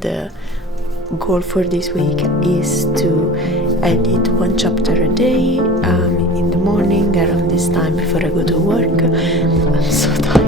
The goal for this week is to edit one chapter a day in the morning around this time before I go to work. I'm so tired.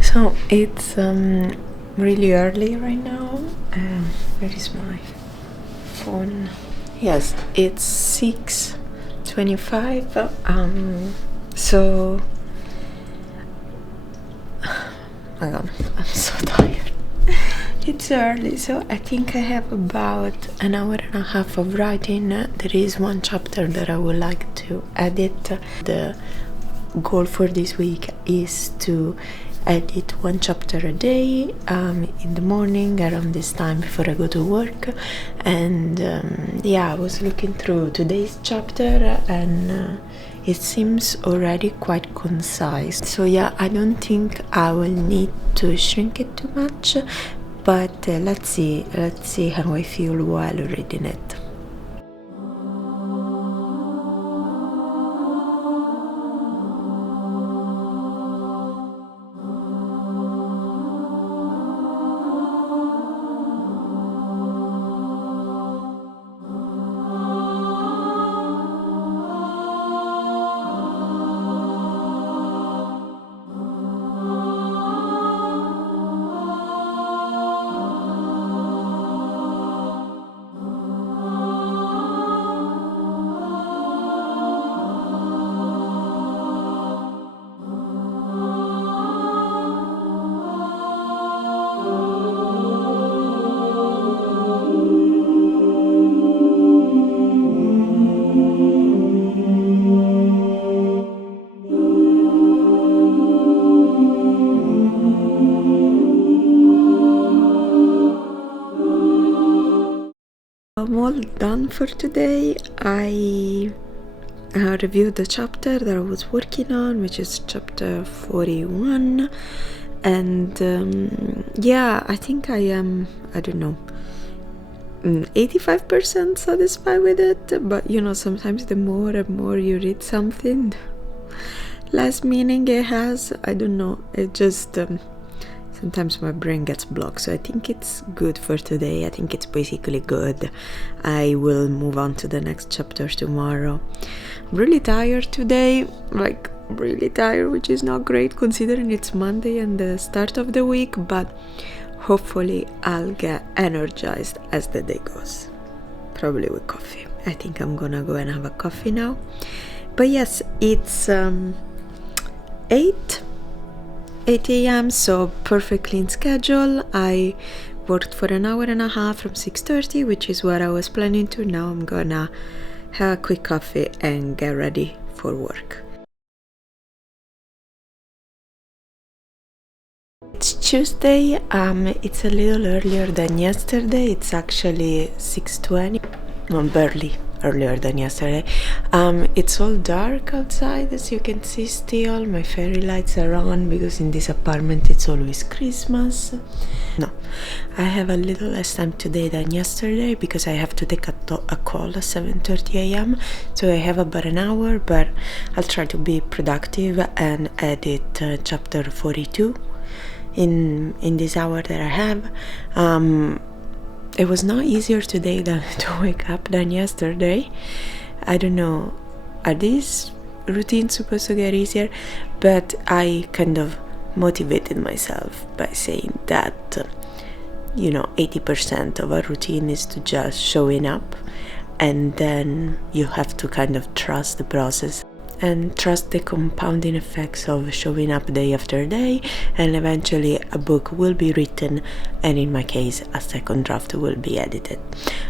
So it's really early right now. Where is my phone? Yes, it's 6:25. So my God, I'm so tired. It's early, so I think I have about an hour and a half of writing. There is one chapter that I would like to edit. The goal for this week is to edit one chapter a day in the morning around this time before I go to work. And yeah, I was looking through today's chapter and it seems already quite concise. So yeah, I don't think I will need to shrink it too much, but let's see how I feel while reading it. I'm all done for today. I reviewed the chapter that I was working on, which is chapter 41, and yeah, I think I am, I don't know, 85% satisfied with it. But you know, sometimes the more and more you read something, less meaning it has. I don't know, it just sometimes my brain gets blocked, so I think it's good for today. I think it's basically good. I will move on to the next chapter tomorrow. I'm really tired today, like really tired, which is not great considering it's Monday and the start of the week, but hopefully I'll get energized as the day goes. Probably with coffee. I think I'm gonna go and have a coffee now. But yes, it's 8 a.m. so perfect clean schedule. I worked for an hour and a half from 6:30, which is what I was planning to. Now I'm gonna have a quick coffee and get ready for work. It's Tuesday. It's a little earlier than yesterday. It's actually 6:20. No, barely earlier than yesterday. It's all dark outside, as you can see. Still my fairy lights are on because in this apartment it's always Christmas. No, I have a little less time today than yesterday because I have to take a call at 7:30 a.m. so I have about an hour, but I'll try to be productive and edit chapter 42 in this hour that I have. It was not easier today to wake up than yesterday. I don't know, are these routines supposed to get easier? But I kind of motivated myself by saying that, 80% of a routine is to just showing up, and then you have to kind of trust the process and trust the compounding effects of showing up day after day, and eventually a book will be written, and in my case a second draft will be edited.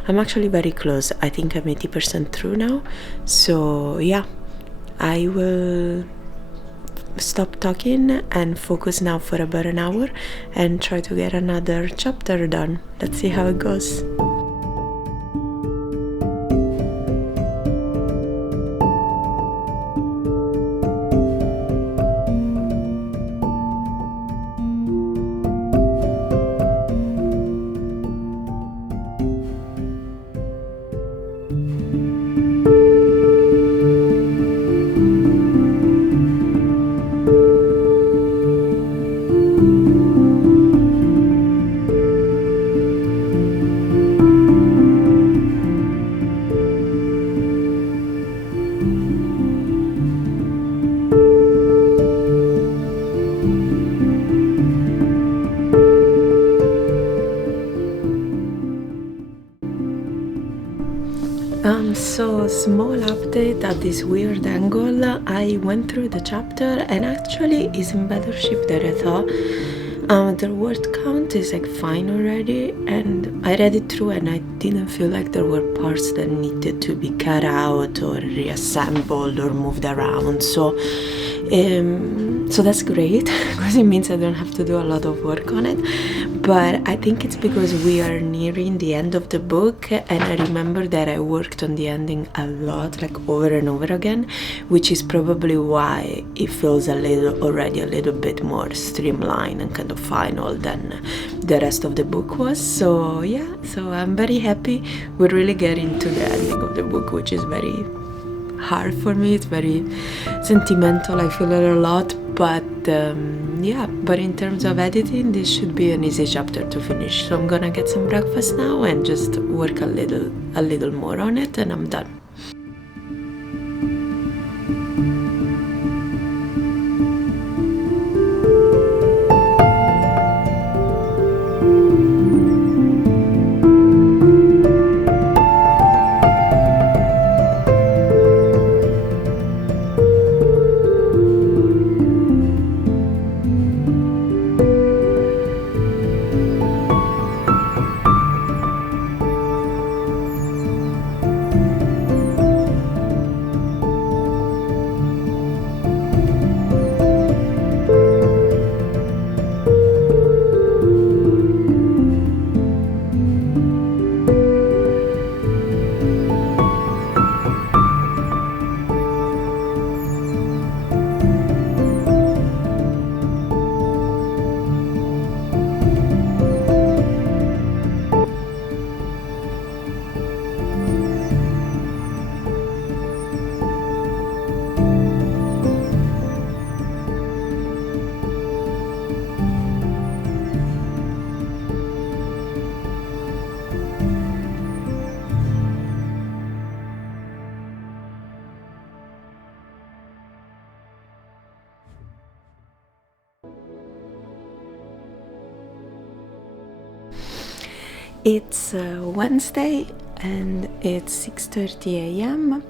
I'm actually very close. I think I'm 80% through now, so yeah, I will stop talking and focus now for about an hour and try to get another chapter done. Let's see how it goes. So small update at this weird angle. I went through the chapter and actually is in better shape than I thought. The word count is like fine already, and I read it through and I didn't feel like there were parts that needed to be cut out or reassembled or moved around. So that's great because it means I don't have to do a lot of work on it. But I think it's because we are nearing the end of the book, and I remember that I worked on the ending a lot, like over and over again, which is probably why it feels already a little bit more streamlined and kind of final than the rest of the book was. So yeah, so I'm very happy. We're really getting to the ending of the book, which is very hard for me. It's very sentimental. I feel it a lot, but yeah, but in terms of editing, this should be an easy chapter to finish. So I'm gonna get some breakfast now and just work a little more on it, and I'm done. It's Wednesday and it's 6:30 a.m.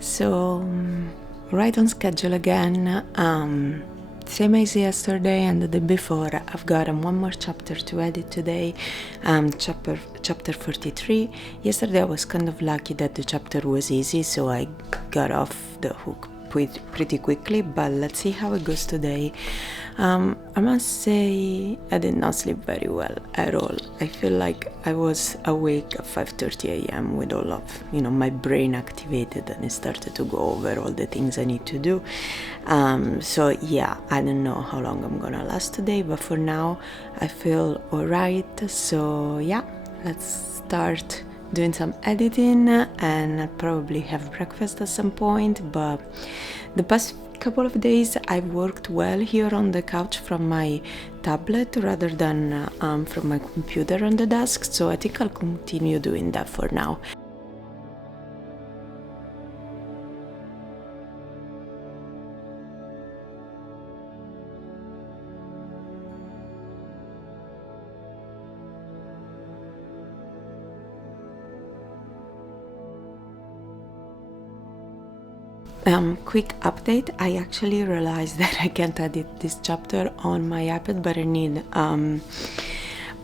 So right on schedule again. Same as yesterday and the day before. I've got one more chapter to edit today, chapter 43. Yesterday I was kind of lucky that the chapter was easy, so I got off the hook pretty quickly, but let's see how it goes today. I must say I did not sleep very well at all. I feel like I was awake at 5:30 a.m. with all of my brain activated, and it started to go over all the things I need to do. So yeah, I don't know how long I'm gonna last today, but for now I feel alright. So yeah, let's start doing some editing, and I'll probably have breakfast at some point. But the past couple of days I've worked well here on the couch from my tablet rather than from my computer on the desk, so I think I'll continue doing that for now. Quick update, I actually realized that I can't edit this chapter on my iPad, but I need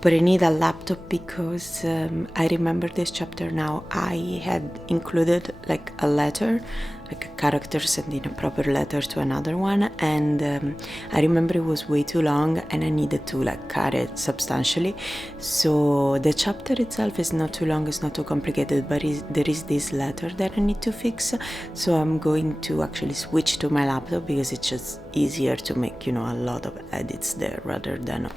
but I need a laptop because I remember this chapter now. I had included like a letter, like a character sending a proper letter to another one, and I remember it was way too long and I needed to like cut it substantially. So the chapter itself is not too long, it's not too complicated, but there is this letter that I need to fix. So I'm going to actually switch to my laptop because it's just easier to make, a lot of edits there rather than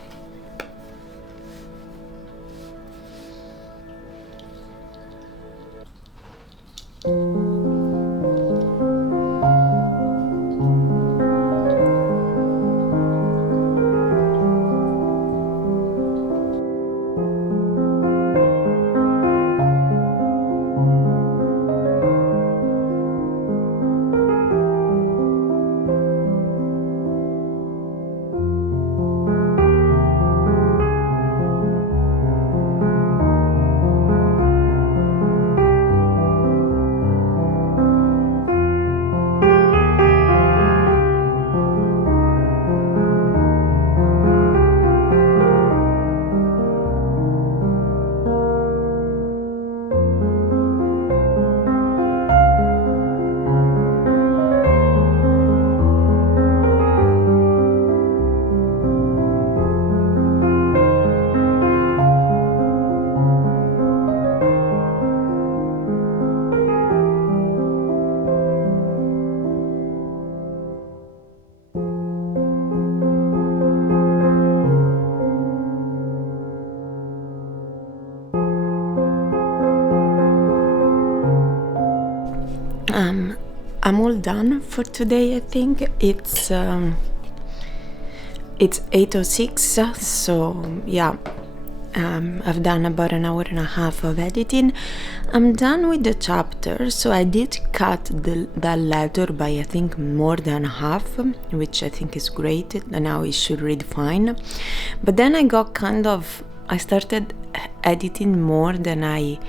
I'm all done for today. I think it's 8:06, so yeah, I've done about an hour and a half of editing. I'm done with the chapter, so I did cut that letter by I think more than half, which I think is great, and now it should read fine. But then I started editing more than I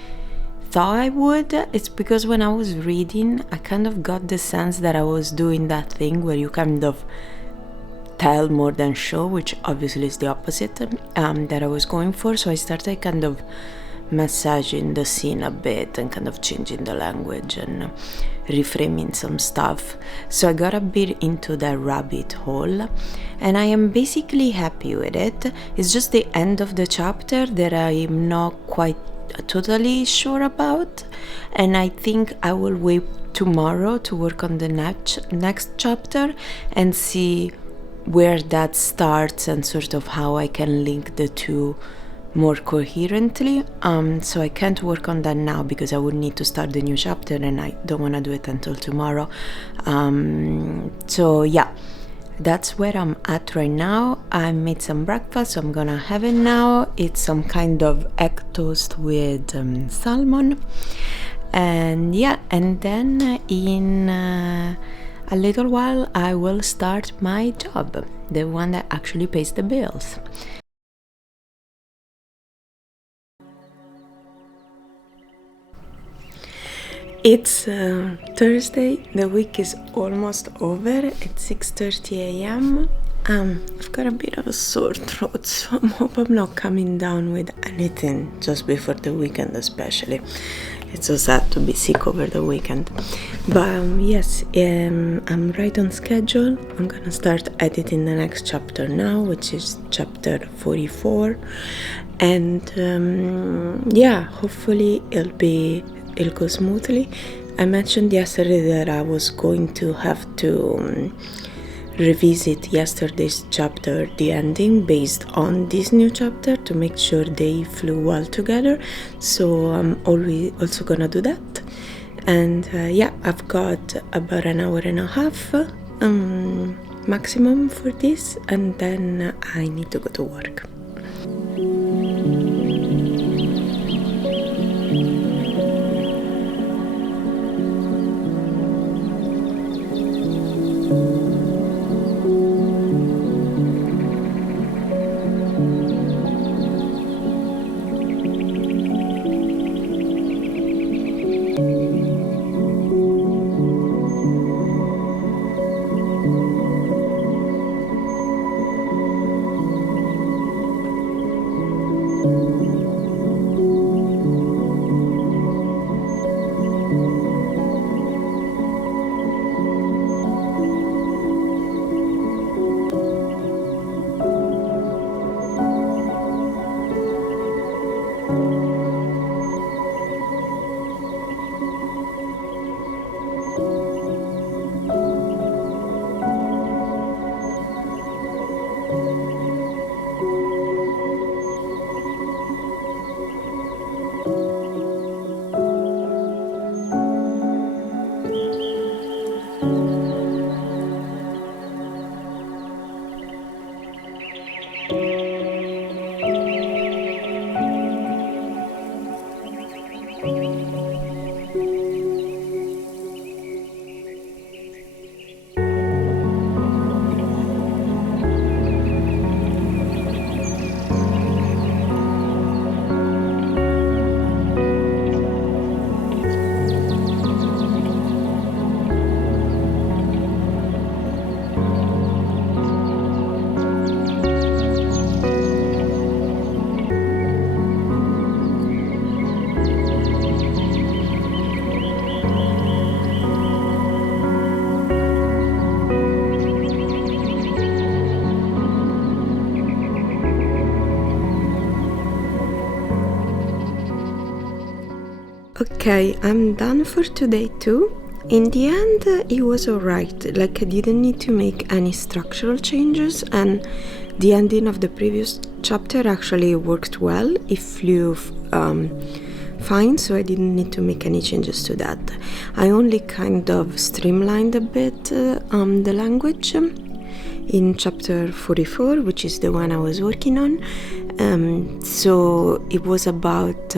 thought I would. It's because when I was reading, I kind of got the sense that I was doing that thing where you kind of tell more than show, which obviously is the opposite that I was going for. So I started kind of massaging the scene a bit and kind of changing the language and reframing some stuff. So I got a bit into that rabbit hole, and I am basically happy with it. It's just the end of the chapter that I'm not quite totally sure about, and I think I will wait tomorrow to work on the next chapter and see where that starts and sort of how I can link the two more coherently. So I can't work on that now because I would need to start the new chapter and I don't want to do it until tomorrow. So yeah, that's where I'm at right now. I made some breakfast, so I'm gonna have it now. It's some kind of egg toast with salmon, and yeah, and then in a little while I will start my job, the one that actually pays the bills. It's Thursday, the week is almost over. It's 6:30 a.m. I've got a bit of a sore throat, so I hope I'm not coming down with anything just before the weekend, especially. It's so sad to be sick over the weekend. But yes, I'm right on schedule. I'm gonna start editing the next chapter now, which is chapter 44. And yeah, hopefully it'll go smoothly. I mentioned yesterday that I was going to have to revisit yesterday's chapter, the ending, based on this new chapter to make sure they flew well together. So I'm also gonna do that. And yeah, I've got about an hour and a half maximum for this, and then I need to go to work. Okay, I'm done for today too. In the end, it was alright. Like, I didn't need to make any structural changes, and the ending of the previous chapter actually worked well. It flew fine, so I didn't need to make any changes to that. I only kind of streamlined a bit the language in chapter 44, which is the one I was working on. So it was about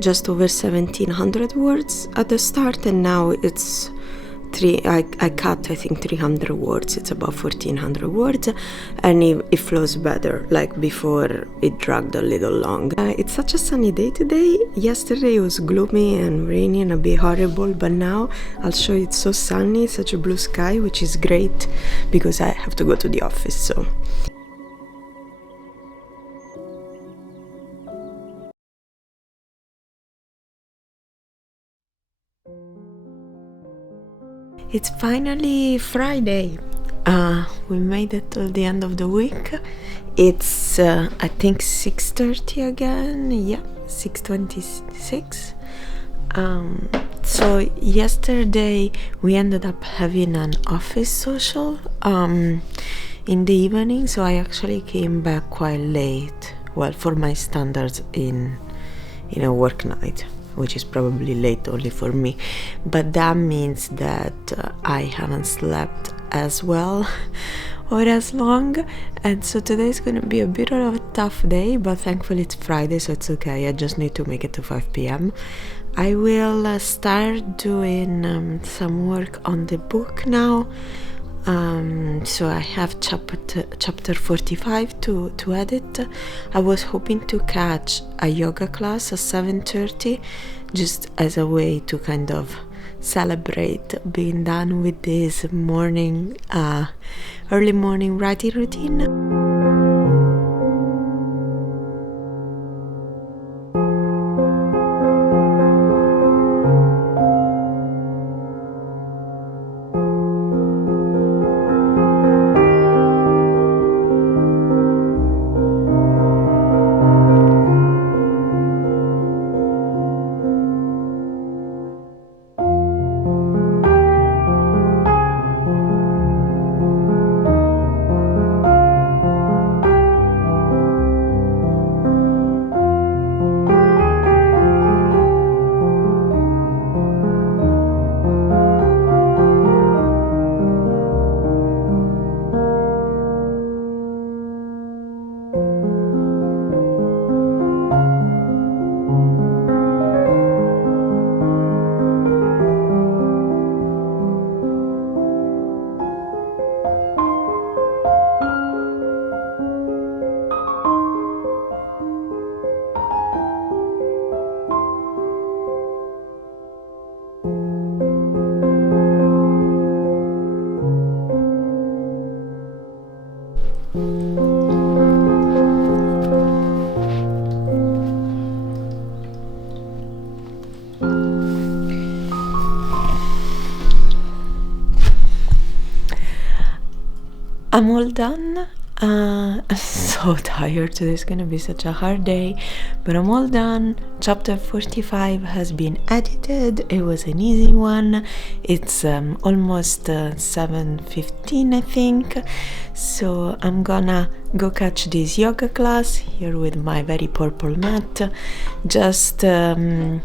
just over 1700 words at the start, and now it's I cut, I think, 300 words. It's about 1400 words, and it flows better. Like before, it dragged a little long. It's such a sunny day today. Yesterday it was gloomy and rainy and a bit horrible, but now I'll show you it's so sunny, such a blue sky, which is great because I have to go to the office, so. It's finally Friday. We made it till the end of the week. It's I think 6:30 again. Yeah, 6:26. So yesterday we ended up having an office social in the evening. So I actually came back quite late. Well, for my standards in a work night, which is probably late only for me, but that means that I haven't slept as well or as long, and so today is going to be a bit of a tough day, but thankfully it's Friday, so it's okay. I just need to make it to 5 p.m. I will start doing some work on the book now. So I have chapter 45 to edit. I was hoping to catch a yoga class at 7:30, just as a way to kind of celebrate being done with this morning, early morning writing routine. I'm all done. I'm so tired. Today's gonna be such a hard day, but I'm all done. Chapter 45 has been edited. It was an easy one. It's almost 7:15, I think. So I'm gonna go catch this yoga class here with my very purple mat. Just a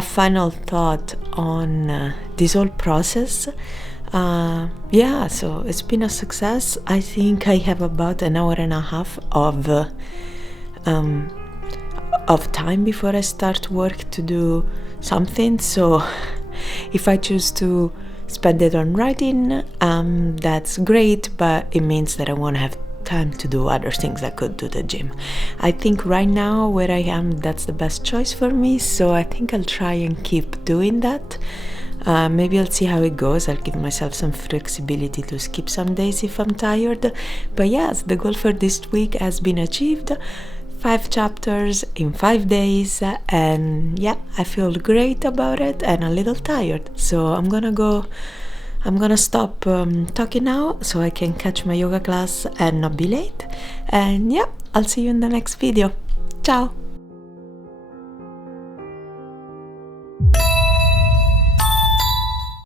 final thought on this whole process. Yeah, so it's been a success. I think I have about an hour and a half of time before I start work to do something, so if I choose to spend it on writing, that's great, but it means that I won't have time to do other things. I could do the gym. I think right now where I am, that's the best choice for me, so I think I'll try and keep doing that. Maybe I'll see how it goes. I'll give myself some flexibility to skip some days if I'm tired, but yes, the goal for this week has been achieved. 5 chapters in 5 days, and yeah, I feel great about it and a little tired, so I'm gonna stop talking now so I can catch my yoga class and not be late. And yeah, I'll see you in the next video. Ciao.